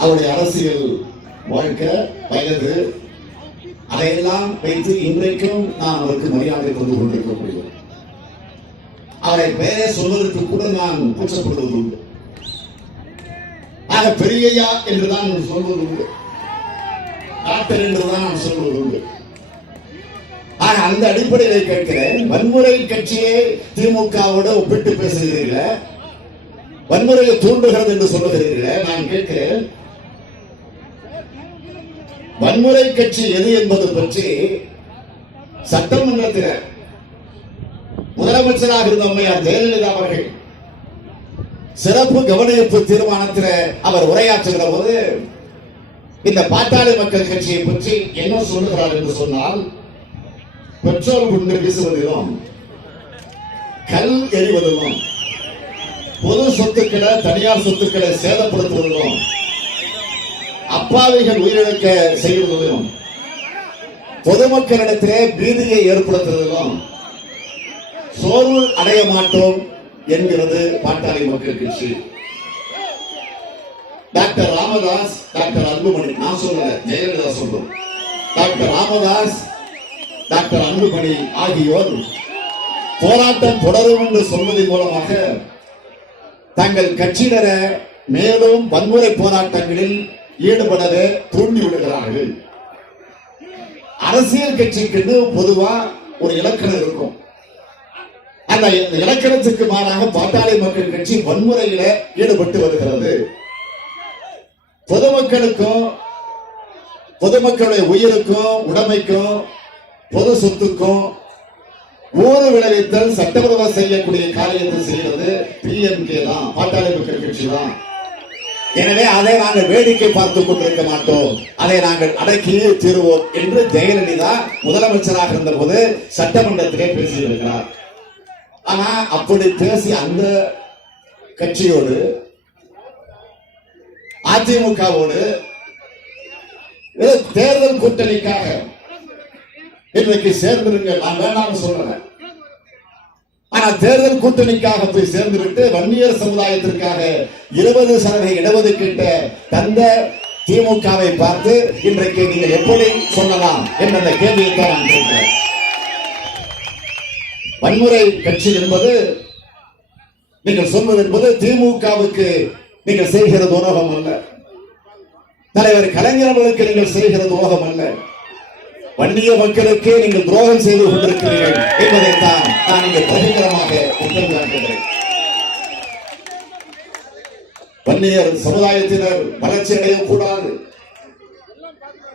அவருடைய அரசியல் வாழ்க்கை, வயது, அதையெல்லாம் வைத்து இன்றைக்கும் நான் அவருக்கு மரியாதை கொண்டு கொண்டிருக்கக்கூடியது. அவரை பெயரை சொல்வதற்கு கூட நான் கூச்சப்படுவது உண்டு. ஆக பெரியய்யா என்றுதான் சொல்வது உண்டு, டாக்டர் என்றுதான் நான் சொல்வது உண்டு. ஆக அந்த அடிப்படையிலே கேட்கிறேன், வன்முறை கட்சியை திமுகவோடு ஒப்பிட்டு பேசுகிறீர்கள், வன்முறையை தூண்டுகிறது என்று சொல்லுகிறீர்கள். நான் கேட்கிறேன், வன்முறை கட்சி எது என்பது பற்றி சட்டமன்றத்தில் முதலமைச்சராக இருந்த அம்மையார் ஜெயலலிதா அவர்கள் சிறப்பு கவனிப்பு தீர்மானத்தில் அவர் உரையாற்றுகிற போது இந்த பாட்டாளி மக்கள் கட்சியை பற்றி என்ன சொல்லுகிறார் என்று சொன்னால், பெட்ரோல் குண்டு வீசுவதிலும், கல் எறிவதிலும், பொது சொத்துக்களை தனியார் சொத்துக்களை சேதப்படுத்துவதிலும், அப்பாவிகள் உயிரிழக்க செய்வதிலும், பொதுமக்களிடத்திலே பீதியை ஏற்படுத்துவதிலும் சோர்வு அடைய மாட்டோம் என்கிறது பாட்டாளி மக்கள் கட்சி. டாக்டர் ராமதாஸ், டாக்டர் அன்புமணி, நான் சொல்லல, ஜெயலலிதா சொல்றோம், டாக்டர் ராமதாஸ், டாக்டர் அன்புமணி ஆகியோர் போராட்டம் தொடரும் என்று சொல்வதன் மூலமாக தங்கள் கட்சியினரை மேலும் வன்முறை போராட்டங்களில் ஈடுபடவே தூண்டி விடுகிறார்கள். அரசியல் கட்சிக்கு பொதுவா ஒரு இலக்கணம் இருக்கும். அந்த இலக்கணத்துக்கு மாறாக பாட்டாளி மக்கள் கட்சி வன்முறையில ஈடுபட்டு வருகிறது. பொதுமக்களுக்கும், பொதுமக்களுடைய உயிருக்கும், உடைமைக்கும், பொது சொத்துக்கும் ஊறு விளைவித்தல், சட்டவிரோதம் செய்யக்கூடிய காரியத்தை செய்வது பிஎம்கே தான், பாட்டாளி மக்கள் கட்சி தான். எனவே அதை நாங்கள் வேடிக்கை பார்த்துக் கொண்டிருக்க மாட்டோம், அதை நாங்கள் அடக்கியே தீருவோம் என்று ஜெயலலிதா முதலமைச்சராக இருந்த போது சட்டமன்றத்திலே பேசியிருக்கிறார். ஆனா அப்படி பேசி அந்த கட்சியோடு, அதிமுகவோடு தேர்தல் கூட்டணிக்காக இன்றைக்கு சேர்ந்திருங்கள், நான் வேணாம்னு சொல்றேன். ஆனா தேர்தல் கூட்டணிக்காக போய் சேர்ந்துவிட்டு வன்னியர் சமுதாயத்திற்காக 20% இடஒதுக்கீட்ட தந்த திமுகவை பார்த்து இன்றைக்கு நீங்கள் எப்படி சொல்லலாம் என்ற கேள்வியை தான் நான் கேட்கிறேன். வன்முறை கட்சி என்பது நீங்கள் சொல்வது என்பது திமுகவுக்கு நீங்கள் செய்கிற துரோகம் அல்ல, தலைவர் கலைஞர் அவர்களுக்கு நீங்கள் செய்கிற துரோகம் அல்ல, வன்னிய மக்களுக்கு நீங்கள் துரோகம் செய்து கொண்டிருக்கிறீர்கள் என்பதைத்தான் நான் இங்கே பகிரங்கமாக குற்றம் சாட்டுகிறேன். வன்னியர் சமுதாயத்தினர் வளர்ச்சி அடையக்கூடாது,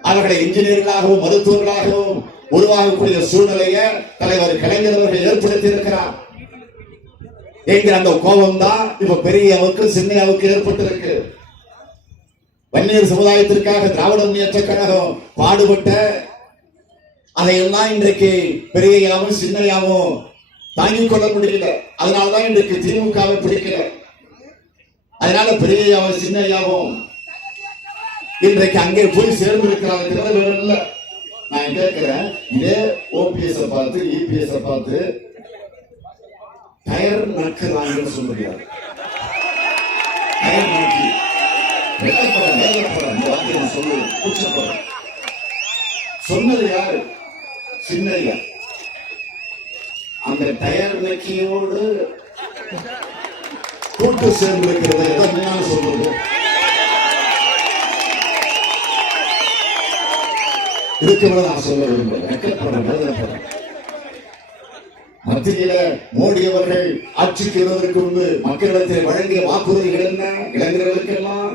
அவர்களை இன்ஜினியர்களாகவும் மருத்துவர்களாகவும் உருவாகக்கூடிய சூழ்நிலையை தலைவர் கலைஞர் அவர்கள் ஏற்படுத்தி இருக்கிறார் என்கிற அந்த கோபம் தான் இப்ப பெரியவுக்கு சின்னையாவுக்கு ஏற்பட்டிருக்கு. வன்னியர் சமுதாயத்திற்காக திராவிட முன்னேற்ற கழகம் பாடுபட்ட அதையெல்லாம் இன்றைக்கு பெரியையாவும் சின்னையாவும் தாங்கிக் கொள்ள முடியல. அதனாலதான் இன்றைக்கு திமுகவை பிடிக்கல. அதனால பெரியையாவும் சின்னையாவும் இன்றைக்கு அங்கே போய் சேர்ந்து இருக்கிறாங்க. நான் கேட்கிறேன், இதே ஓபிஎஸ் பார்த்து இபிஎஸ் பார்த்து டயர் நக்கிறாங்கன்னு சொல்லுகிறார். டயர் நக்கி சொன்னது யாரு? சின்னையா. அந்த டயர் நக்கியோடு கூட்டு சேர்ந்திருக்கிறது எதனால சொல்றது? இதுக்கு மேல நான் சொல்ல விரும்புகிறேன். மத்தியில மோடி அவர்கள் ஆட்சிக்கு வருவதற்கு முன்பு மக்களிடத்தில் வழங்கிய வாக்குறுதிகள் என்ன? இளைஞர்களுக்கெல்லாம்